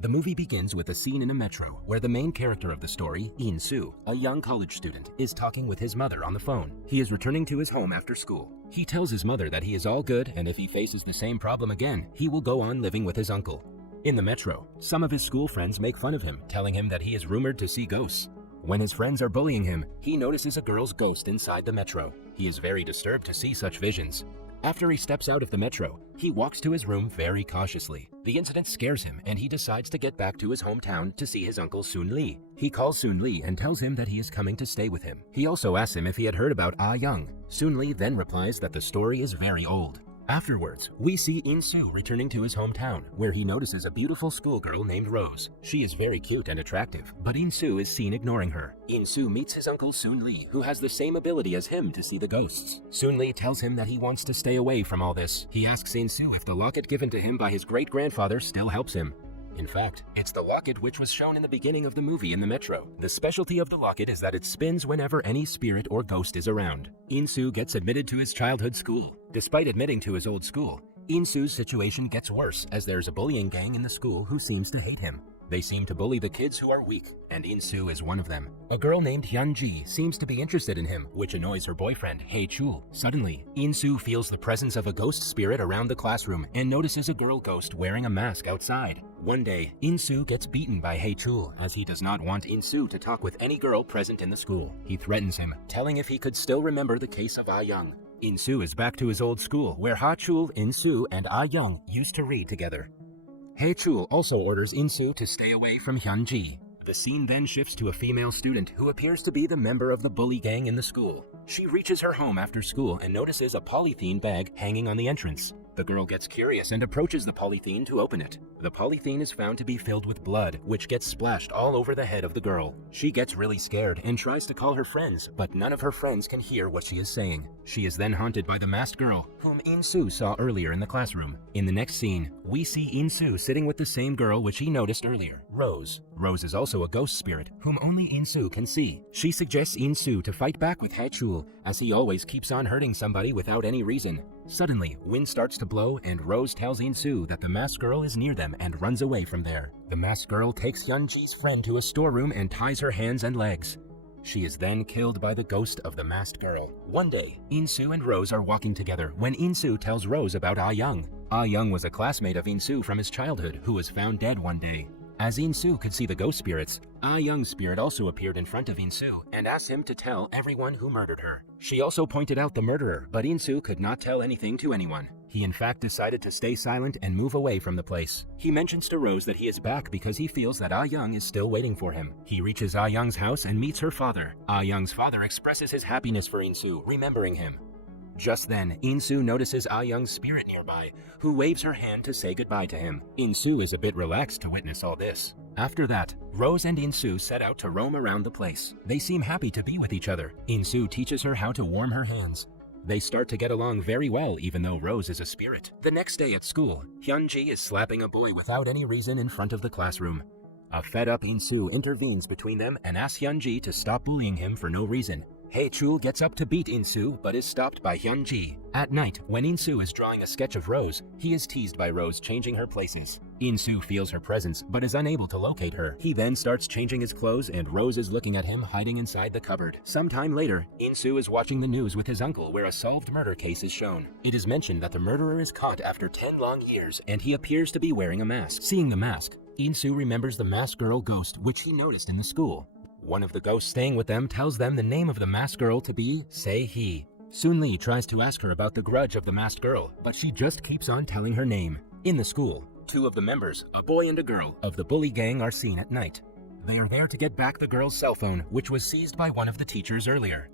The movie begins with a scene in a metro where the main character of the story, In-soo, a young college student, is talking with his mother on the phone. He is returning to his home after school. He tells his mother that he is all good and if he faces the same problem again, he will go on living with his uncle. In the metro, some of his school friends make fun of him, telling him that he is rumored to see ghosts. When his friends are bullying him, he notices a girl's ghost inside the metro. He is very disturbed to see such visions. After he steps out of the metro, he walks to his room very cautiously. The incident scares him and he decides to get back to his hometown to see his uncle Soon-Lee. He calls Soon-Lee and tells him that he is coming to stay with him. He also asks him if he had heard about Ah-young. Soon-Lee then replies that the story is very old. Afterwards, we see In-soo returning to his hometown, where he notices a beautiful schoolgirl named Rose. She is very cute and attractive, but In-soo is seen ignoring her. In-soo meets his uncle Soon-Lee, who has the same ability as him to see the ghosts. Soon-Lee tells him that he wants to stay away from all this. He asks In-soo if the locket given to him by his great-grandfather still helps him. In fact, it's the locket which was shown in the beginning of the movie in the metro. The specialty of the locket is that it spins whenever any spirit or ghost is around. In-soo gets admitted to his childhood school. Despite admitting to his old school, In-soo's situation gets worse as there's a bullying gang in the school who seems to hate him. They seem to bully the kids who are weak, and In-soo is one of them. A girl named Hyun-ji seems to be interested in him, which annoys her boyfriend, Hae-chul. Suddenly, In-soo feels the presence of a ghost spirit around the classroom and notices a girl ghost wearing a mask outside. One day, In-soo gets beaten by Hae-chul as he does not want In-soo to talk with any girl present in the school. He threatens him, telling if he could still remember the case of Ah-young. In-soo is back to his old school where Ha-chul, In-soo, and Ah-young used to read together. Hae-chul also orders In-soo to stay away from Hyun-ji. The scene then shifts to a female student who appears to be the member of the bully gang in the school. She reaches her home after school and notices a polythene bag hanging on the entrance. The girl gets curious and approaches the polythene to open it. The polythene is found to be filled with blood, which gets splashed all over the head of the girl. She gets really scared and tries to call her friends, but none of her friends can hear what she is saying. She is then haunted by the masked girl, whom In-soo saw earlier in the classroom. In the next scene, we see In-soo sitting with the same girl which he noticed earlier, Rose. Rose is also a ghost spirit, whom only In-soo can see. She suggests In-soo to fight back with Hae-chul, as he always keeps on hurting somebody without any reason. Suddenly, wind starts to blow and Rose tells In-soo that the masked girl is near them and runs away from there. The masked girl takes Hyun-ji's friend to a storeroom and ties her hands and legs. She is then killed by the ghost of the masked girl. One day, In-soo and Rose are walking together when In-soo tells Rose about Ah-young. Ah-young was a classmate of In-soo from his childhood who was found dead one day. As In-soo could see the ghost spirits, Ah-young's spirit also appeared in front of In-soo and asked him to tell everyone who murdered her. She also pointed out the murderer, but In-soo could not tell anything to anyone. He in fact decided to stay silent and move away from the place. He mentions to Rose that he is back because he feels that Ah-young is still waiting for him. He reaches Ah-young's house and meets her father. Ah-young's father expresses his happiness for In-soo, remembering him. Just then, In-soo notices Ah-young's spirit nearby, who waves her hand to say goodbye to him. In-soo is a bit relaxed to witness all this. After that, Rose and In-soo set out to roam around the place. They seem happy to be with each other. In-soo teaches her how to warm her hands. They start to get along very well even though Rose is a spirit. The next day at school, Hyun-ji is slapping a boy without any reason in front of the classroom. A fed-up In-soo intervenes between them and asks Hyun-ji to stop bullying him for no reason. Hae-chul gets up to beat In-soo but is stopped by Hyun-ji. At night, when In-soo is drawing a sketch of Rose, he is teased by Rose changing her places. In-soo feels her presence but is unable to locate her. He then starts changing his clothes and Rose is looking at him hiding inside the cupboard. Sometime later, In-soo is watching the news with his uncle where a solved murder case is shown. It is mentioned that the murderer is caught after 10 long years and he appears to be wearing a mask. Seeing the mask, In-soo remembers the masked girl ghost which he noticed in the school. One of the ghosts staying with them tells them the name of the masked girl to be Se-hee. Soon-Lee tries to ask her about the grudge of the masked girl, but she just keeps on telling her name. In the school, two of the members, a boy and a girl, of the bully gang are seen at night. They are there to get back the girl's cell phone, which was seized by one of the teachers earlier.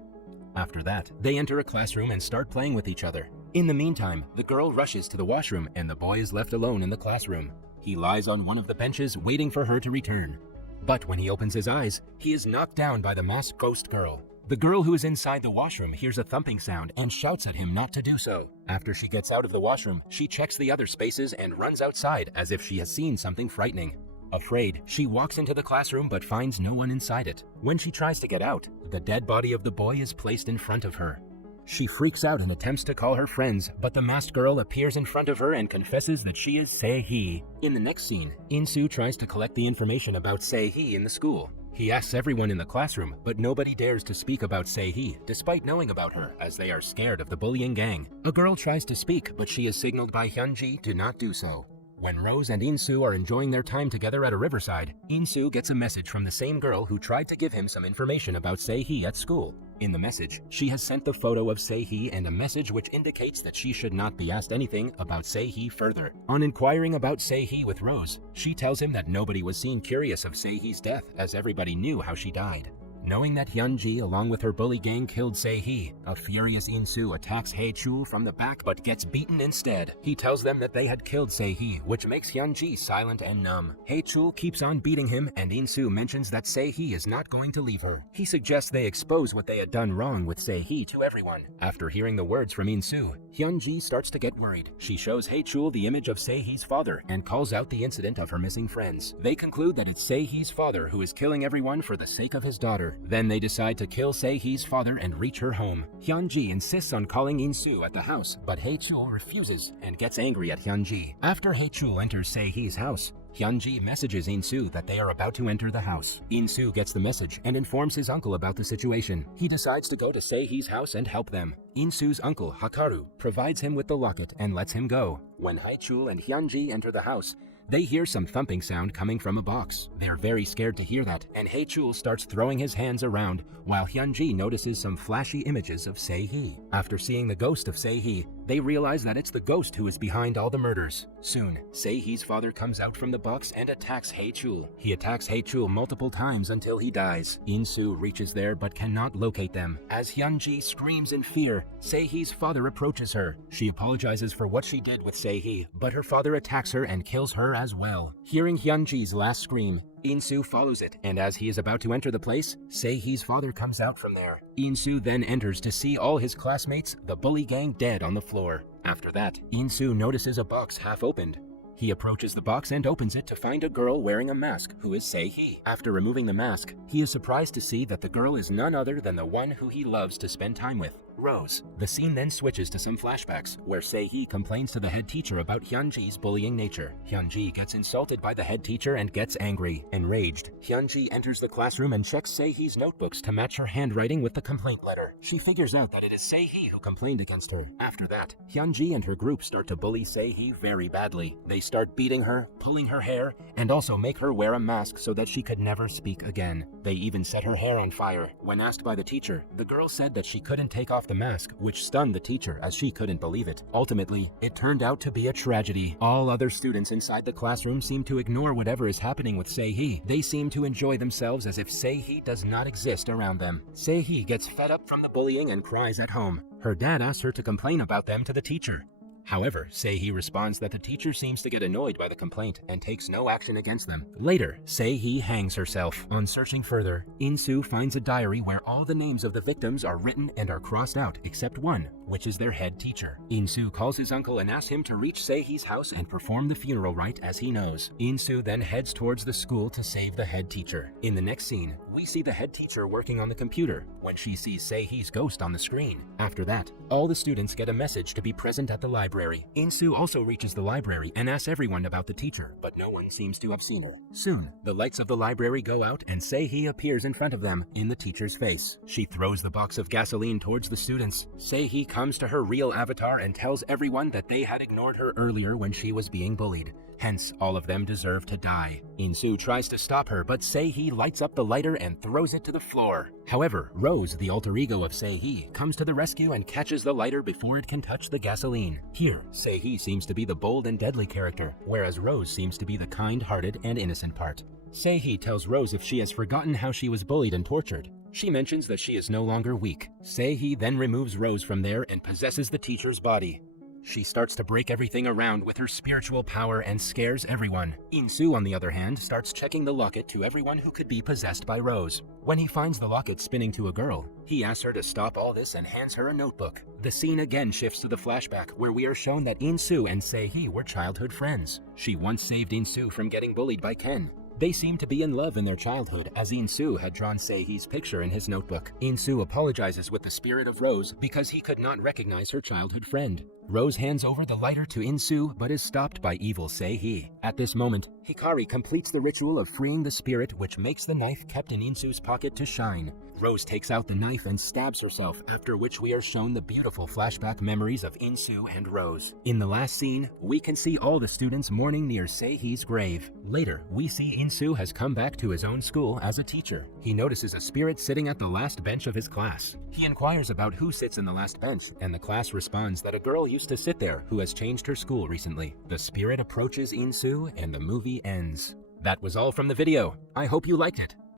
After that, they enter a classroom and start playing with each other. In the meantime, the girl rushes to the washroom and the boy is left alone in the classroom. He lies on one of the benches waiting for her to return. But when he opens his eyes, he is knocked down by the masked ghost girl. The girl who is inside the washroom hears a thumping sound and shouts at him not to do so. After she gets out of the washroom, she checks the other spaces and runs outside as if she has seen something frightening. Afraid, she walks into the classroom but finds no one inside it. When she tries to get out, the dead body of the boy is placed in front of her. She freaks out and attempts to call her friends, but the masked girl appears in front of her and confesses that she is Se-hee. In the next scene, In-soo tries to collect the information about Se-hee in the school. He asks everyone in the classroom, but nobody dares to speak about Se-hee, despite knowing about her, as they are scared of the bullying gang. A girl tries to speak, but she is signaled by Hyunji to not do so. When Rose and In-soo are enjoying their time together at a riverside, In-soo gets a message from the same girl who tried to give him some information about Se-hee at school. In the message, she has sent the photo of Se-hee and a message which indicates that she should not be asked anything about Se-hee further. On inquiring about Se-hee with Rose, she tells him that nobody was seen curious of Se-hee's death, as everybody knew how she died. Knowing that Hyunji along with her bully gang killed Se-hee, a furious In-soo attacks Hae-chul from the back but gets beaten instead. He tells them that they had killed Se-hee, which makes Hyunji silent and numb. Hae-chul keeps on beating him, and In-soo mentions that Se-hee is not going to leave her. He suggests they expose what they had done wrong with Se-hee to everyone. After hearing the words from In-soo, Hyunji starts to get worried. She shows Hae-chul the image of Se-hee's father and calls out the incident of her missing friends. They conclude that it's Se-hee's father who is killing everyone for the sake of his daughter. Then they decide to kill Se-hee's father and reach her home. Hyunji insists on calling In-soo at the house, but Hae-chul refuses and gets angry at Hyunji. After Hae-chul enters Se-hee's house, Hyunji messages In-soo that they are about to enter the house. In-soo gets the message and informs his uncle about the situation. He decides to go to Se-hee's house and help them. In-soo's uncle, Hakaru, provides him with the locket and lets him go. When Hae-chul and Hyunji enter the house, they hear some thumping sound coming from a box. They're very scared to hear that, and Hae-chul starts throwing his hands around, while Hyunji notices some flashy images of Se-hee. After seeing the ghost of Se-hee, they realize that it's the ghost who is behind all the murders. Soon, Se-hee's father comes out from the box and attacks Hae-chul. He attacks Hae-chul multiple times until he dies. In-soo reaches there but cannot locate them. As Hyunji screams in fear, Se-hee's father approaches her. She apologizes for what she did with Se-hee, but her father attacks her and kills her as well. Hearing Hyunji's last scream, In-soo follows it, and as he is about to enter the place, Se-hee's father comes out from there. In-soo then enters to see all his classmates, the bully gang, dead on the floor. After that, In-soo notices a box half opened. He approaches the box and opens it to find a girl wearing a mask who is Se-hee. After removing the mask, he is surprised to see that the girl is none other than the one who he loves to spend time with, Rose. The scene then switches to some flashbacks, where Se-hee complains to the head teacher about Hyunji's bullying nature. Hyunji gets insulted by the head teacher and gets angry. Enraged, Hyunji enters the classroom and checks Se-hee's notebooks to match her handwriting with the complaint letter. She figures out that it is Se-hee who complained against her. After that, Hyunji and her group start to bully Se-hee very badly. They start beating her, pulling her hair, and also make her wear a mask so that she could never speak again. They even set her hair on fire. When asked by the teacher, the girl said that she couldn't take off the mask, which stunned the teacher as she couldn't believe it. Ultimately, it turned out to be a tragedy. All other students inside the classroom seem to ignore whatever is happening with Se-hee. They seem to enjoy themselves as if Se-hee does not exist around them. Se-hee gets fed up from the bullying and cries at home. Her dad asks her to complain about them to the teacher. However, Se-hee responds that the teacher seems to get annoyed by the complaint and takes no action against them. Later, Se-hee hangs herself. On searching further, In-soo finds a diary where all the names of the victims are written and are crossed out except one, which is their head teacher. In-soo calls his uncle and asks him to reach Se-hee's house and perform the funeral rite as he knows. In-soo then heads towards the school to save the head teacher. In the next scene, we see the head teacher working on the computer when she sees Se-hee's ghost on the screen. After that, all the students get a message to be present at the library. In-soo also reaches the library and asks everyone about the teacher, but no one seems to have seen her. Soon, the lights of the library go out and Se-hee appears in front of them in the teacher's face. She throws the box of gasoline towards the students. Se-hee comes to her real avatar and tells everyone that they had ignored her earlier when she was being bullied. Hence, all of them deserve to die. In-soo tries to stop her, but Se-hee lights up the lighter and throws it to the floor. However, Rose, the alter ego of Se-hee, comes to the rescue and catches the lighter before it can touch the gasoline. Here, Se-hee seems to be the bold and deadly character, whereas Rose seems to be the kind-hearted and innocent part. Se-hee tells Rose if she has forgotten how she was bullied and tortured. She mentions that she is no longer weak. Se-hee then removes Rose from there and possesses the teacher's body. She starts to break everything around with her spiritual power and scares everyone. In-soo, on the other hand, starts checking the locket to everyone who could be possessed by Rose. When he finds the locket spinning to a girl, he asks her to stop all this and hands her a notebook. The scene again shifts to the flashback, where we are shown that In-soo and Se-hee were childhood friends. She once saved In-soo from getting bullied by Ken. They seem to be in love in their childhood, as In-soo had drawn Se-hee's picture in his notebook. In-soo apologizes with the spirit of Rose because he could not recognize her childhood friend. Rose hands over the lighter to In-soo but is stopped by evil Se-hee. At this moment, Hikari completes the ritual of freeing the spirit, which makes the knife kept in In-soo's pocket to shine. Rose takes out the knife and stabs herself, after which we are shown the beautiful flashback memories of In-soo and Rose. In the last scene, we can see all the students mourning near Se-hee's grave. Later, we see In-soo has come back to his own school as a teacher. He notices a spirit sitting at the last bench of his class. He inquires about who sits in the last bench, and the class responds that a girl used to sit there who has changed her school recently. The spirit approaches In-soo and the movie ends. That was all from the video. I hope you liked it.